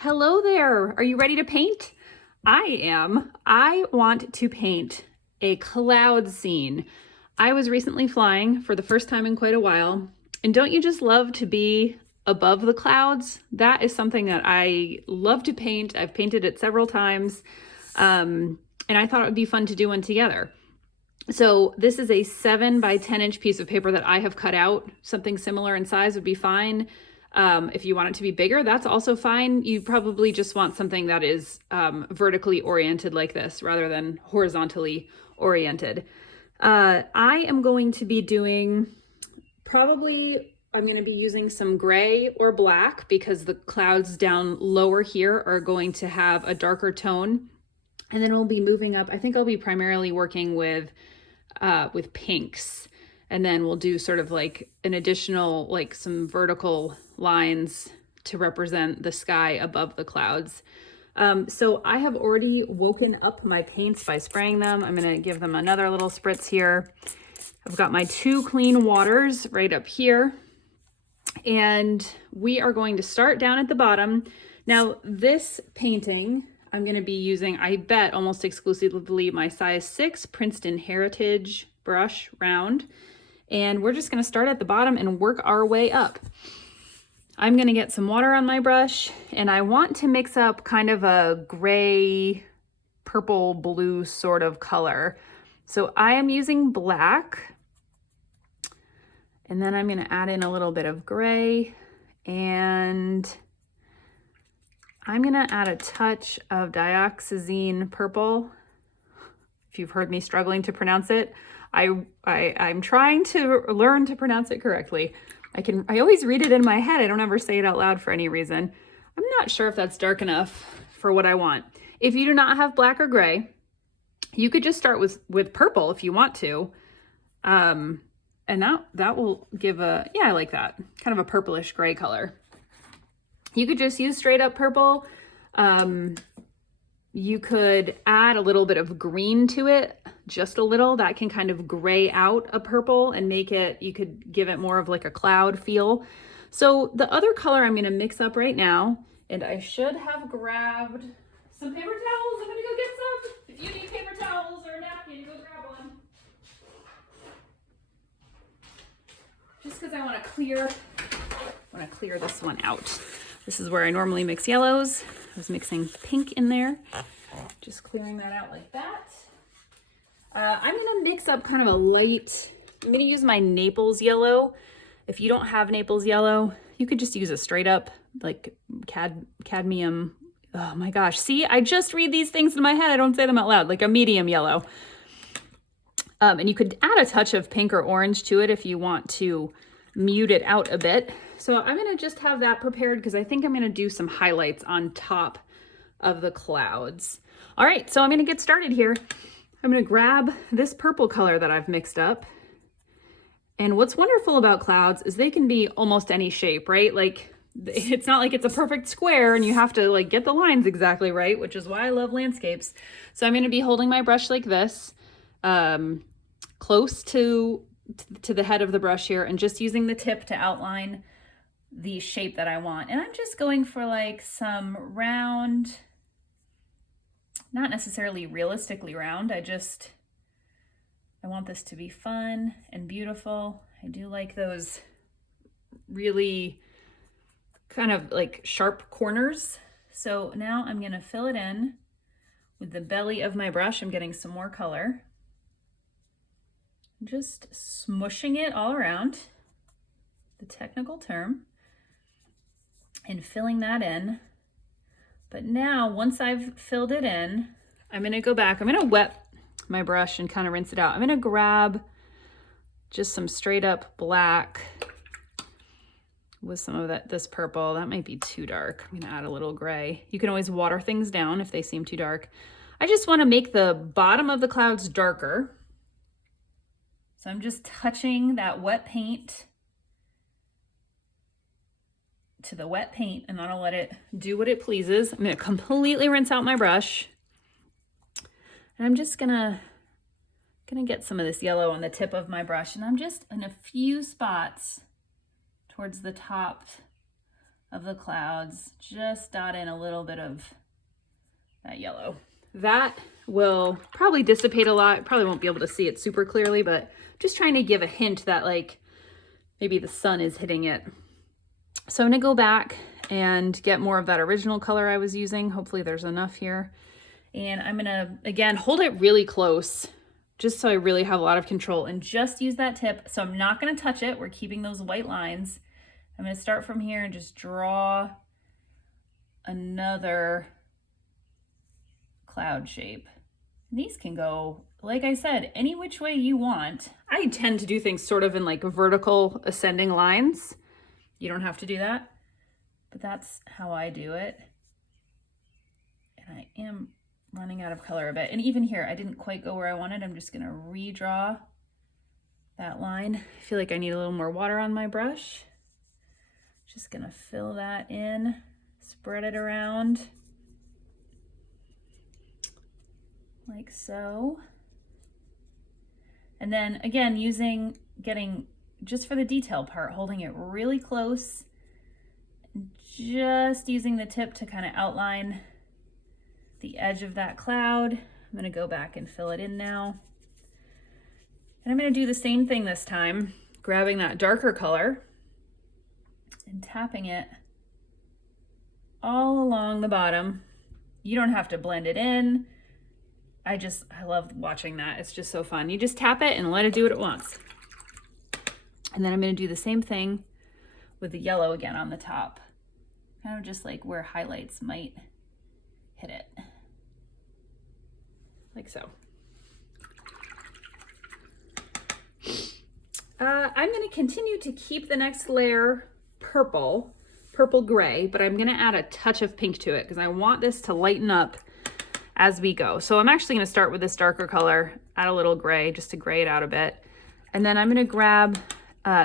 Hello there. Are you ready to paint? I am. I want to paint a cloud scene. I was recently flying for the first time in quite a while. And don't you just love to be above the clouds? That is something that I love to paint. I've painted it several times. And I thought it would be fun to do one together. So this is a 7 by 10 inch piece of paper that I have cut out. Something similar in size would be fine. If you want it to be bigger, that's also fine. You probably just want something that is vertically oriented like this rather than horizontally oriented. I am going to be doing I'm going to be using some gray or black because the clouds down lower here are going to have a darker tone. And then we'll be moving up. I think I'll be primarily working with pinks. And then we'll do sort of like an additional, like some vertical lines to represent the sky above the clouds. So I have already woken up my paints by spraying them. I'm gonna give them another little spritz here. I've got my 2 clean waters right up here. And we are going to start down at the bottom. Now this painting, I'm gonna be using, I bet, almost exclusively my size 6 Princeton Heritage brush round. And we're just gonna start at the bottom and work our way up. I'm gonna get some water on my brush, and I want to mix up kind of a gray, purple, blue sort of color. So I am using black, and then I'm gonna add in a little bit of gray, and I'm gonna add a touch of dioxazine purple. If you've heard me struggling to pronounce it, I'm trying to learn to pronounce it correctly. I always read it in my head. I don't ever say it out loud for any reason. I'm not sure if that's dark enough for what I want. If you do not have black or gray, you could just start with purple if you want to. And that will give yeah, I like that. Kind of a purplish gray color. You could just use straight up purple. You could add a little bit of green to it, just a little. That can kind of gray out a purple and make it, you could give it more of like a cloud feel. So the other color I'm gonna mix up right now, and I should have grabbed some paper towels. I'm gonna go get some. If you need paper towels or a napkin, go grab one. Just because I wanna clear this one out. This is where I normally mix yellows. I was mixing pink in there. Just clearing that out like that. I'm gonna mix up kind of a light, I'm gonna use my Naples yellow. If you don't have Naples yellow, you could just use a straight up like cadmium. Oh my gosh, see, I just read these things in my head. I don't say them out loud, like a medium yellow. And you could add a touch of pink or orange to it if you want to mute it out a bit. So I'm gonna just have that prepared because I think I'm gonna do some highlights on top of the clouds. All right, so I'm gonna get started here. I'm gonna grab this purple color that I've mixed up. And what's wonderful about clouds is they can be almost any shape, right? Like it's not like it's a perfect square and you have to like get the lines exactly right, which is why I love landscapes. So I'm gonna be holding my brush like this, close to the head of the brush here, and just using the tip to outline the shape that I want. And I'm just going for like some round, not necessarily realistically round. I want this to be fun and beautiful. I do like those really kind of like sharp corners. So now I'm gonna fill it in with the belly of my brush. I'm getting some more color. Just smushing it all around, the technical term, and filling that in. But now, once I've filled it in, I'm gonna go back, I'm gonna wet my brush and kind of rinse it out. I'm gonna grab just some straight up black with some of this purple. That might be too dark. I'm gonna add a little gray. You can always water things down if they seem too dark. I just wanna make the bottom of the clouds darker. So I'm just touching that wet paint to the wet paint, and then I'll let it do what it pleases. I'm gonna completely rinse out my brush. And I'm just gonna get some of this yellow on the tip of my brush, and I'm just in a few spots towards the top of the clouds, just dot in a little bit of that yellow. That will probably dissipate a lot. Probably won't be able to see it super clearly, but just trying to give a hint that like maybe the sun is hitting it. So I'm gonna go back and get more of that original color I was using. Hopefully there's enough here. And I'm gonna, again, hold it really close just so I really have a lot of control and just use that tip. So I'm not gonna touch it. We're keeping those white lines. I'm gonna start from here and just draw another cloud shape. And these can go, like I said, any which way you want. I tend to do things sort of in like vertical ascending lines. You don't have to do that, but that's how I do it. And I am running out of color a bit. And even here, I didn't quite go where I wanted. I'm just gonna redraw that line. I feel like I need a little more water on my brush. Just gonna fill that in, spread it around like so. And then again, getting just for the detail part, holding it really close, just using the tip to kind of outline the edge of that cloud. I'm gonna go back and fill it in now. And I'm gonna do the same thing this time, grabbing that darker color and tapping it all along the bottom. You don't have to blend it in. I love watching that. It's just so fun. You just tap it and let it do what it wants. And then I'm gonna do the same thing with the yellow again on the top. Kind of just like where highlights might hit it. Like so. I'm gonna continue to keep the next layer purple gray, but I'm gonna add a touch of pink to it because I want this to lighten up as we go. So I'm actually gonna start with this darker color, add a little gray just to gray it out a bit. And then I'm gonna grab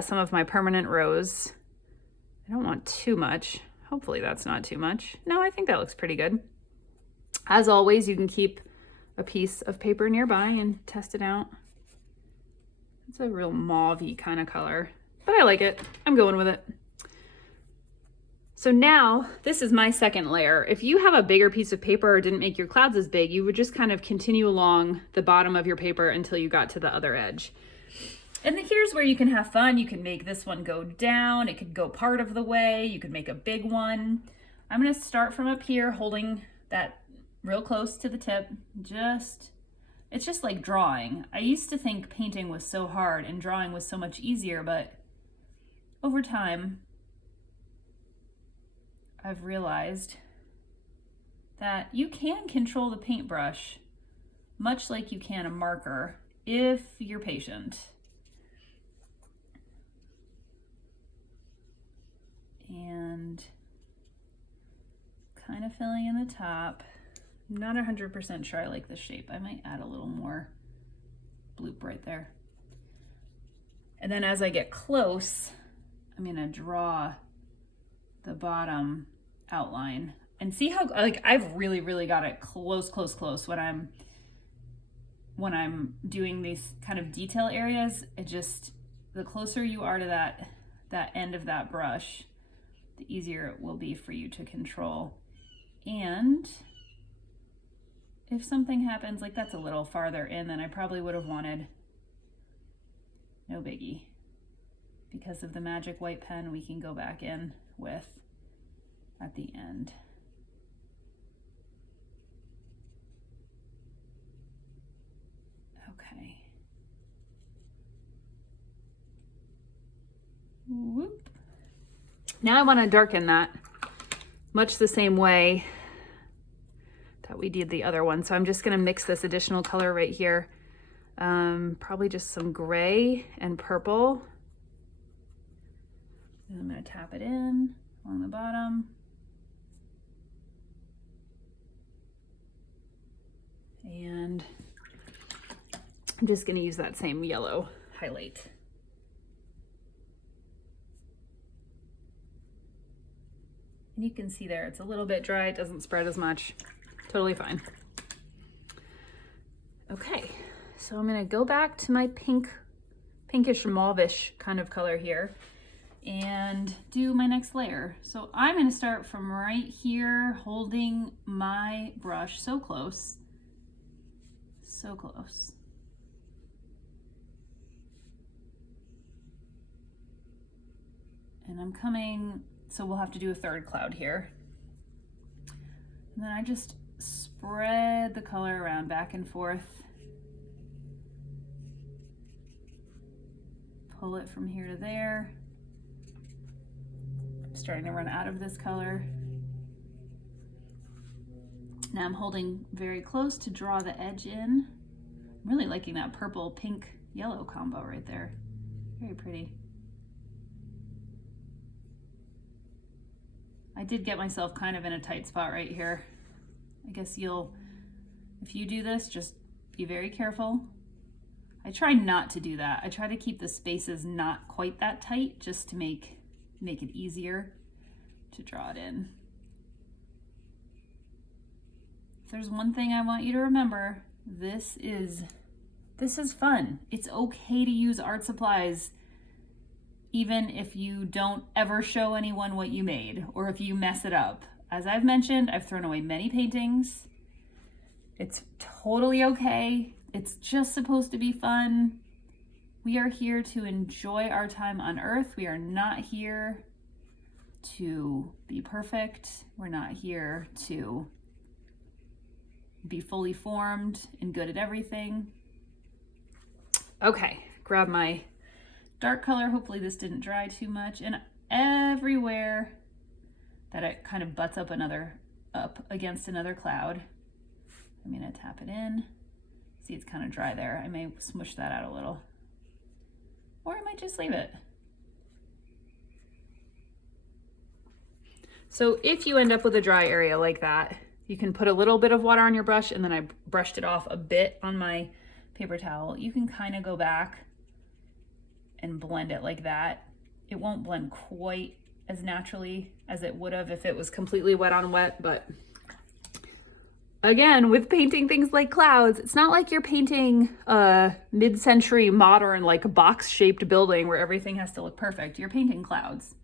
some of my permanent rose. I don't want too much. Hopefully that's not too much. No, I think that looks pretty good. As always, you can keep a piece of paper nearby and test it out. It's a real mauve-y kind of color, but I like it. I'm going with it. So now this is my second layer. If you have a bigger piece of paper or didn't make your clouds as big, you would just kind of continue along the bottom of your paper until you got to the other edge. And then here's where you can have fun. You can make this one go down. It could go part of the way. You could make a big one. I'm gonna start from up here, holding that real close to the tip. It's just like drawing. I used to think painting was so hard and drawing was so much easier, but over time, I've realized that you can control the paintbrush much like you can a marker if you're patient. And kind of filling in the top. I'm not 100% sure I like this shape. I might add a little more bloop right there. And then as I get close, I'm gonna draw the bottom outline and see how, like, I've really got it close when I'm doing these kind of detail areas. It just, the closer you are to that end of that brush, the easier it will be for you to control. And if something happens, like that's a little farther in than I probably would have wanted, no biggie. Because of the magic white pen, we can go back in with at the end. Okay. Whoop. Now I want to darken that much the same way that we did the other one. So I'm just going to mix this additional color right here. Probably just some gray and purple. And I'm going to tap it in along the bottom. And I'm just going to use that same yellow highlight. And you can see there, it's a little bit dry. It doesn't spread as much. Totally fine. Okay, so I'm going to go back to my pinkish mauvish kind of color here. and do my next layer. So I'm going to start from right here, holding my brush so close, so close. And I'm coming, so we'll have to do a third cloud here. And then I just spread the color around back and forth. Pull it from here to there. I'm starting to run out of this color. Now I'm holding very close to draw the edge in. I'm really liking that purple, pink, yellow combo right there. Very pretty. I did get myself kind of in a tight spot right here. I guess if you do this, just be very careful. I try not to do that. I try to keep the spaces not quite that tight just to make it easier to draw it in. If there's one thing I want you to remember, this is fun. It's okay to use art supplies even if you don't ever show anyone what you made or if you mess it up. As I've mentioned, I've thrown away many paintings. It's totally okay. It's just supposed to be fun. We are here to enjoy our time on Earth. We are not here to be perfect. We're not here to be fully formed and good at everything. Okay, grab my dark color. Hopefully this didn't dry too much. And everywhere that it kind of butts up against another cloud, I'm gonna tap it in. See, it's kind of dry there. I may smush that out a little. Or I might just leave it. So if you end up with a dry area like that, you can put a little bit of water on your brush, and then I brushed it off a bit on my paper towel. You can kind of go back and blend it like that. It won't blend quite as naturally as it would have if it was completely wet on wet, but again, with painting things like clouds, it's not like you're painting a mid-century modern, like box-shaped building where everything has to look perfect. You're painting clouds.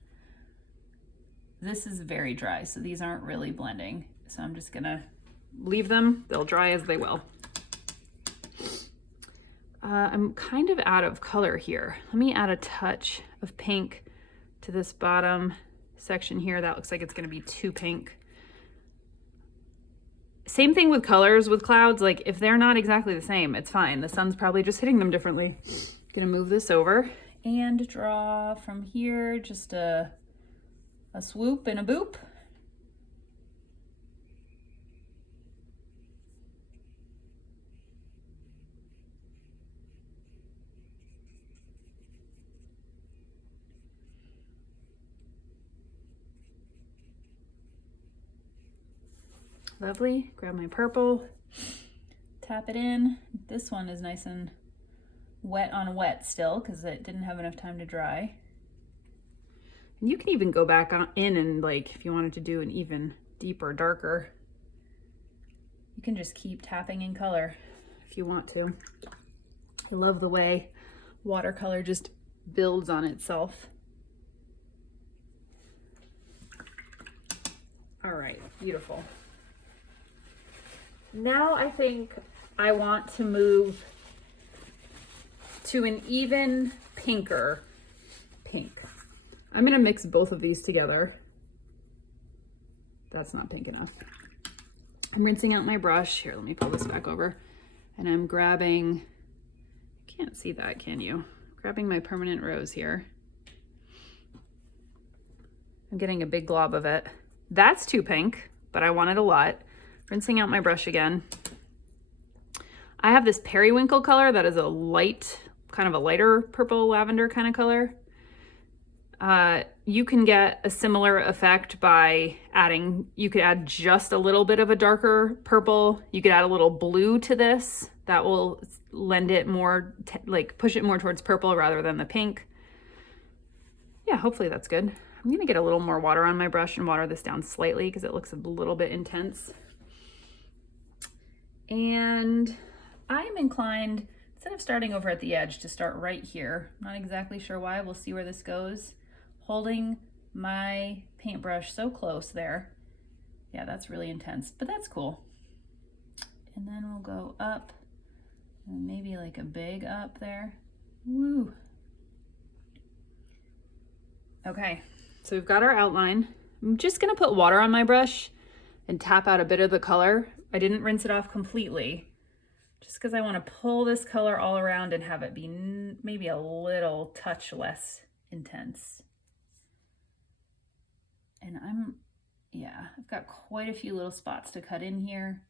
This is very dry, so these aren't really blending. So I'm just gonna leave them. They'll dry as they will. I'm kind of out of color here. Let me add a touch of pink to this bottom section here. That looks like it's gonna be too pink. Same thing with colors with clouds. Like if they're not exactly the same, it's fine. The sun's probably just hitting them differently. Gonna move this over and draw from here just a swoop and a boop. Lovely. Grab my purple, tap it in. This one is nice and wet on wet still because it didn't have enough time to dry. And you can even go back in and, like, if you wanted to do an even deeper, darker, you can just keep tapping in color if you want to. I love the way watercolor just builds on itself. All right, beautiful. Now I think I want to move to an even pinker pink. I'm gonna mix both of these together. That's not pink enough. I'm rinsing out my brush. Here, let me pull this back over. And I'm grabbing, can't see that, can you? Grabbing my permanent rose here. I'm getting a big glob of it. That's too pink, but I want it a lot. Rinsing out my brush again. I have this periwinkle color that is a light, kind of a lighter purple lavender kind of color. You can get a similar effect by adding, you could add just a little bit of a darker purple. You could add a little blue to this. That will lend it more, like push it more towards purple rather than the pink. Yeah, hopefully that's good. I'm gonna get a little more water on my brush and water this down slightly because it looks a little bit intense. And I'm inclined, instead of starting over at the edge, to start right here. I'm not exactly sure why. We'll see where this goes. holding my paintbrush so close there. Yeah, that's really intense, but that's cool. And then we'll go up, and maybe like a big up there. Woo. Okay, so we've got our outline. I'm just gonna put water on my brush and tap out a bit of the color. I didn't rinse it off completely, just because I want to pull this color all around and have it be maybe a little touch less intense. And I've got quite a few little spots to cut in here.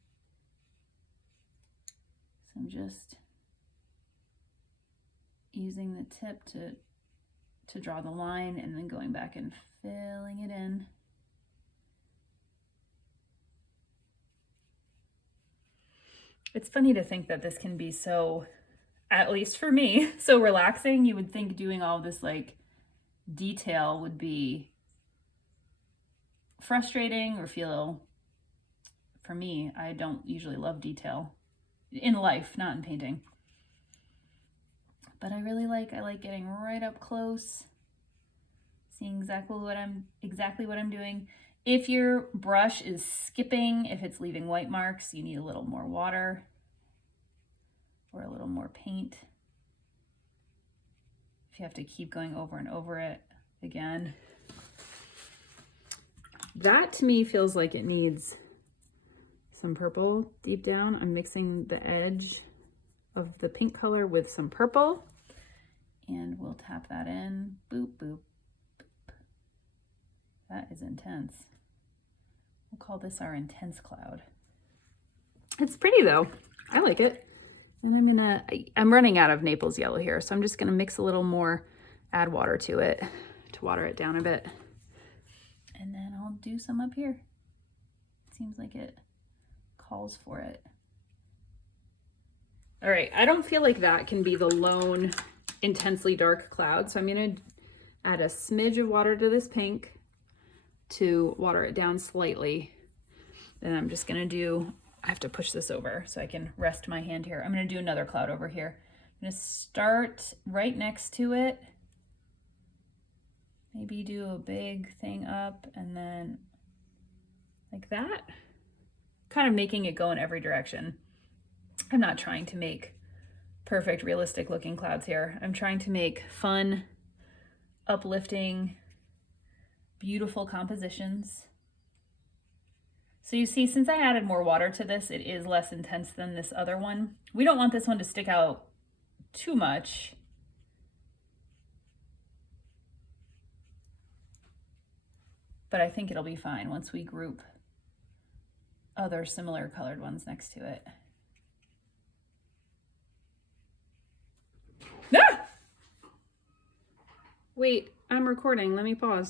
So I'm just using the tip to draw the line and then going back and filling it in. It's funny to think that this can be so, at least for me, so relaxing. You would think doing all this like detail would be frustrating or feel, for me, I don't usually love detail in life, not in painting. But I like getting right up close, seeing exactly what I'm doing. If your brush is skipping, if it's leaving white marks, you need a little more water or a little more paint. If you have to keep going over and over it again. That to me feels like it needs some purple deep down. I'm mixing the edge of the pink color with some purple, and we'll tap that in. Boop, boop, boop. That is intense. We'll call this our intense cloud. It's pretty though. I like it. And I'm running out of Naples yellow here, so I'm just gonna mix a little more, add water to it to water it down a bit. And then I'll do some up here. It seems like it calls for it. All right, I don't feel like that can be the lone intensely dark cloud, so I'm gonna add a smidge of water to this pink to water it down slightly. Then I'm just gonna I have to push this over so I can rest my hand here. I'm gonna do another cloud over here. I'm gonna start right next to it. Maybe do a big thing up and then like that. Kind of making it go in every direction. I'm not trying to make perfect, realistic looking clouds here. I'm trying to make fun, uplifting, beautiful compositions. So you see, since I added more water to this, it is less intense than this other one. We don't want this one to stick out too much. But I think it'll be fine once we group other similar colored ones next to it. Ah! Wait, I'm recording. Let me pause.